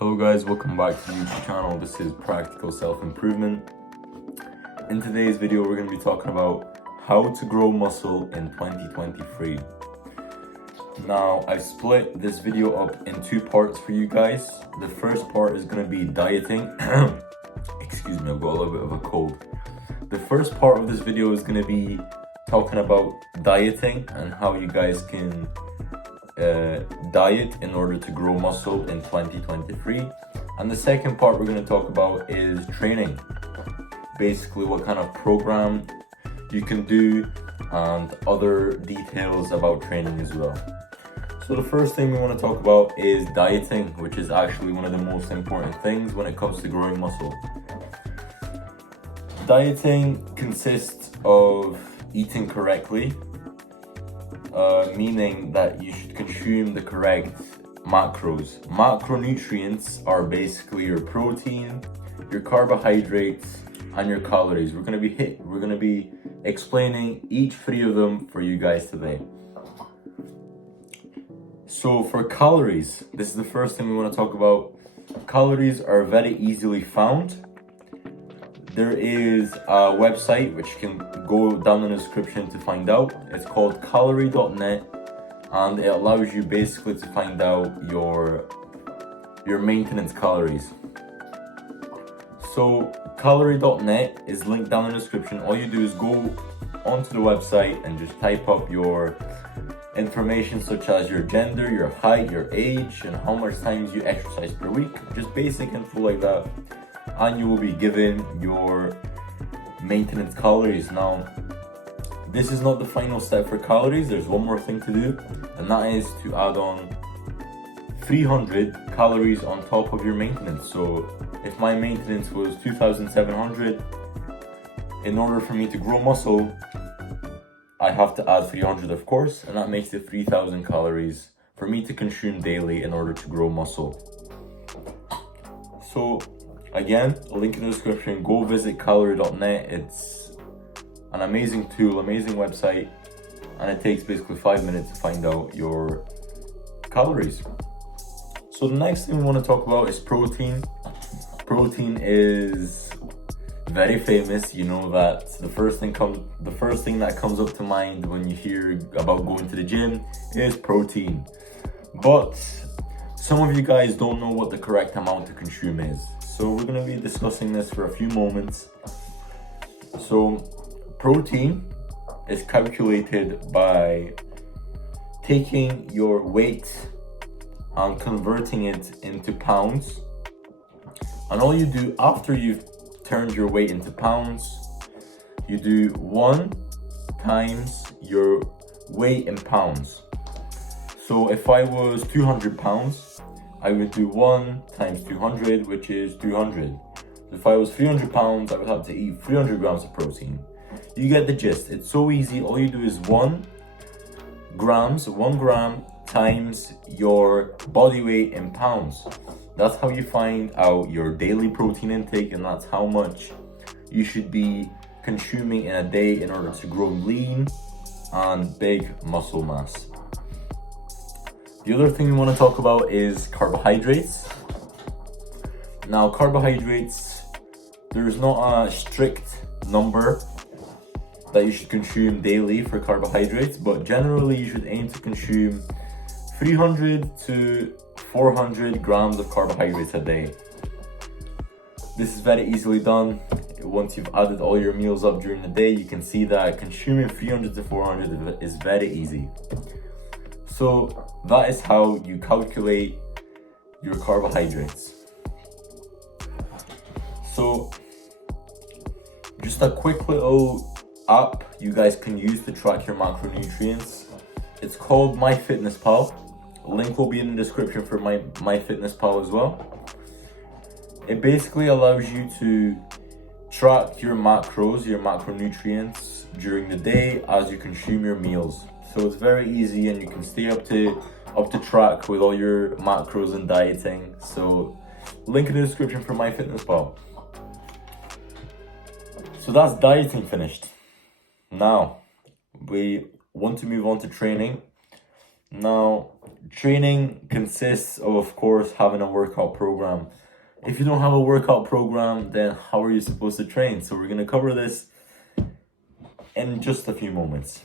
Hello guys, welcome back to the YouTube channel. This is Practical Self-Improvement. In today's video, we're going to be talking about how to grow muscle in 2023. Now, I've split this video up in two parts for you guys. The first part is going to be dieting. Excuse me, I've got a little bit of a cold. The first part of this video is going to be talking about dieting and how you guys can diet in order to grow muscle in 2023. And the second part we're going to talk about is training. Basically what kind of program you can do and other details about training as well. So the first thing we want to talk about is dieting, which is actually one of the most important things when it comes to growing muscle. Dieting consists of eating correctly, meaning that you should consume the correct macros. Macronutrients are basically your protein, your carbohydrates, and your calories. We're gonna be explaining each three of them for you guys today. So for calories, this is the first thing we want to talk about. Calories are very easily found. There is a website which you can go down in the description to find out. It's called calorie.net, and it allows you basically to find out your maintenance calories. So calorie.net is linked down in the description. All you do is go onto the website and just type up your information such as your gender, your height, your age, and how much times you exercise per week. Just basic info like that. And you will be given your maintenance calories. Now, this is not the final step for calories. There's one more thing to do, and that is to add on 300 calories on top of your maintenance. So if my maintenance was 2,700, in order for me to grow muscle, I have to add 300, of course, and that makes it 3,000 calories for me to consume daily in order to grow muscle. So again, a link in the description. Go visit calorie.net. It's an amazing tool, amazing website, and it takes basically 5 minutes to find out your calories. So the next thing we want to talk about is protein. Protein is very famous. You know that the first thing that comes up to mind when you hear about going to the gym is protein. But some of you guys don't know what the correct amount to consume is. So we're going to be discussing this for a few moments. So protein is calculated by taking your weight and converting it into pounds. And all you do after you've turned your weight into pounds, you do 1 times your weight in pounds. So if I was 200 pounds, I would do 1 times 200, which is 200. If I was 300 pounds, I would have to eat 300 grams of protein. You get the gist. It's so easy. All you do is 1 gram times your body weight in pounds. That's how you find out your daily protein intake, and that's how much you should be consuming in a day in order to grow lean and big muscle mass. The other thing we want to talk about is carbohydrates. Now, carbohydrates, there's not a strict number that you should consume daily for carbohydrates, but generally you should aim to consume 300 to 400 grams of carbohydrates a day. This is very easily done. Once you've added all your meals up during the day, you can see that consuming 300 to 400 is very easy. So that is how you calculate your carbohydrates. So just a quick little app you guys can use to track your macronutrients. It's called MyFitnessPal. Link will be in the description for MyFitnessPal as well. It basically allows you to track your macros, your macronutrients during the day as you consume your meals. So it's very easy, and you can stay up to track with all your macros and dieting. So link in the description for MyFitnessPal. So that's dieting finished. Now we want to move on to training. Now, training consists of course, having a workout program. If you don't have a workout program, then how are you supposed to train? So we're going to cover this in just a few moments.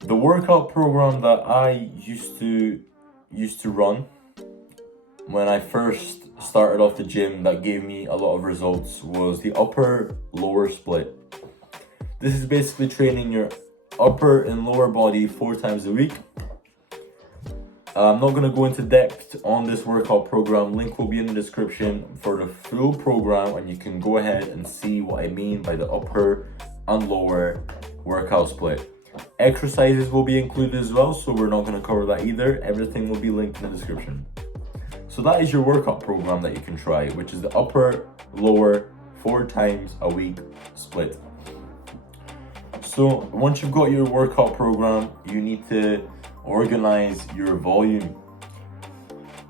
The workout program that I used to run when I first started off the gym that gave me a lot of results was the upper lower split. This is basically training your upper and lower body 4 times a week. I'm not going to go into depth on this workout program. Link will be in the description for the full program, and you can go ahead and see what I mean by the upper and lower workout split. Exercises will be included as well, so we're not going to cover that either. Everything will be linked in the description. So that is your workout program that you can try, which is the upper, lower, 4 times a week split. So once you've got your workout program, you need to organize your volume.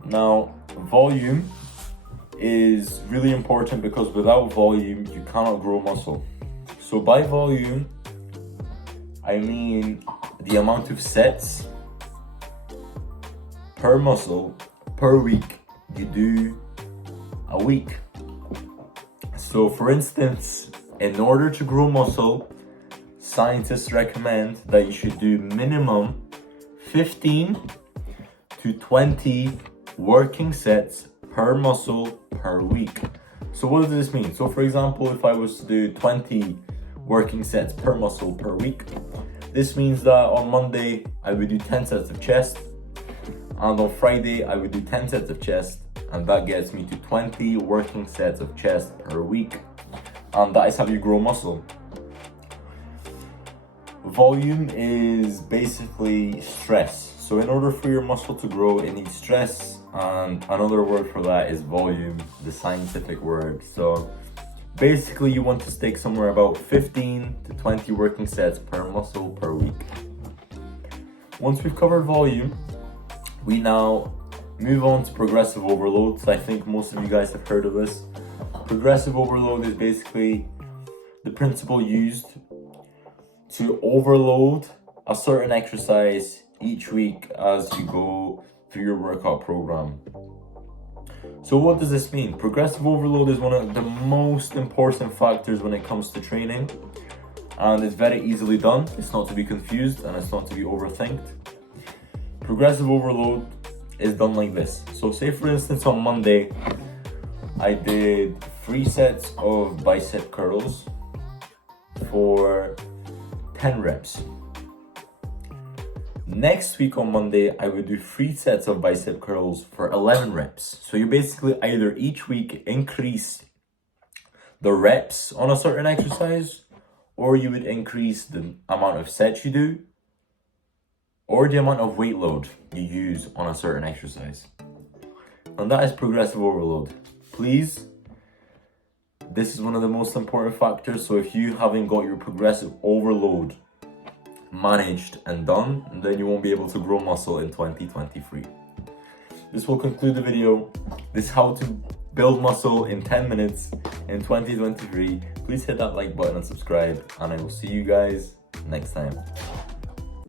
Now, volume is really important because without volume, you cannot grow muscle. So by volume, I mean the amount of sets per muscle per week you do a week. So for instance, in order to grow muscle, scientists recommend that you should do minimum 15 to 20 working sets per muscle per week. So what does this mean? So for example, if I was to do 20 working sets per muscle per week, this means that on Monday I would do 10 sets of chest, and on Friday I would do 10 sets of chest, and that gets me to 20 working sets of chest per week. And that is how you grow muscle. Volume is basically stress. So in order for your muscle to grow, it needs stress, and another word for that is volume, the scientific word. So basically you want to stick somewhere about 15 to 20 working sets per muscle per week. Once we've covered volume, we now move on to progressive overloads. I think most of you guys have heard of this. Progressive overload is basically the principle used to overload a certain exercise each week as you go through your workout program. So what does this mean? Progressive overload is one of the most important factors when it comes to training, and it's very easily done. It's not to be confused and it's not to be overthinked. Progressive overload is done like this. So say for instance on Monday, I did 3 sets of bicep curls for 10 reps. Next week on Monday, I would do 3 sets of bicep curls for 11 reps. So you basically either each week increase the reps on a certain exercise, or you would increase the amount of sets you do, or the amount of weight load you use on a certain exercise. And that is progressive overload. Please, this is one of the most important factors. So if you haven't got your progressive overload managed and done, then you won't be able to grow muscle in 2023. This will conclude the video. This is how to build muscle in 10 minutes in 2023. Please hit that like button and subscribe, and I will see you guys next time.